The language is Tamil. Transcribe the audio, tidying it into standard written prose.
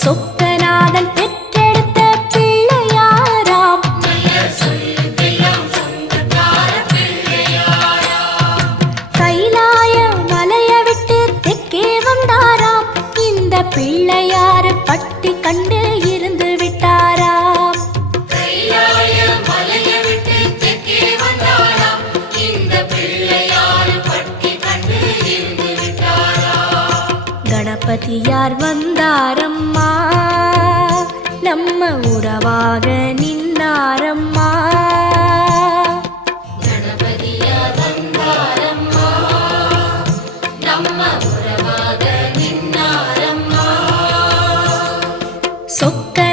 சொக்கநாதன் பெற்றெடுத்த பிள்ளையாராம். கைலாய மலைய விட்டு தெற்கே வந்தாராம். இந்த பிள்ளையாரு பட்டி கண்டு இருந்து விட்டாராம். கணபதியார் வந்தாரம்மா, நம்ம உறவாக நின்னாரம்மா. கணபதியார் வந்தாரம்மா, நம்ம உறவாக நின்னாரம்மா. சொக்க